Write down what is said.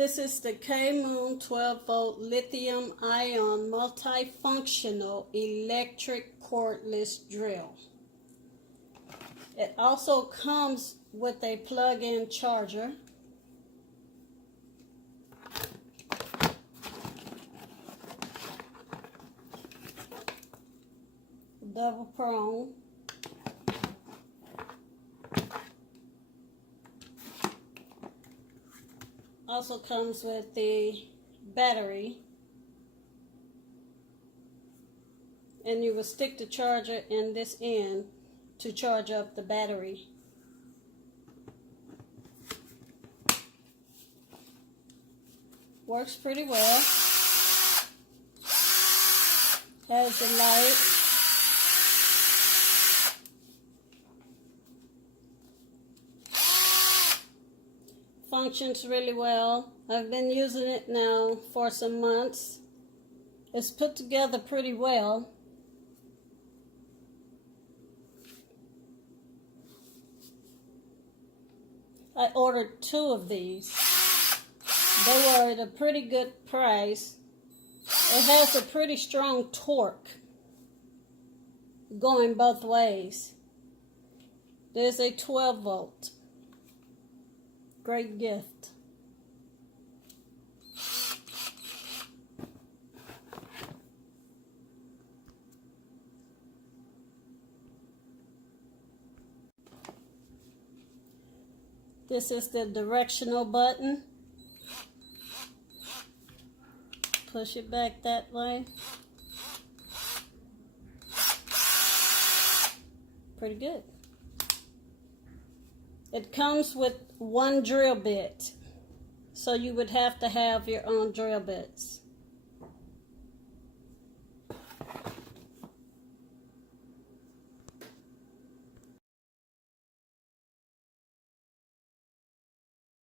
This is the KKmoon 12-volt lithium-ion multifunctional electric cordless drill. It also comes with a plug-in charger. Double prong. Also comes with the battery, and you will stick the charger in this end to charge up the battery. Works pretty well. Has a light. Functions really well. I've been using it now for some months. It's put together pretty well. I ordered 2 of these. They were at a pretty good price. It has a pretty strong torque going both ways. There's a 12-volt. Great gift. This is the directional button. Push it back that way. Pretty good. It comes with 1 drill bit, so you would have to have your own drill bits.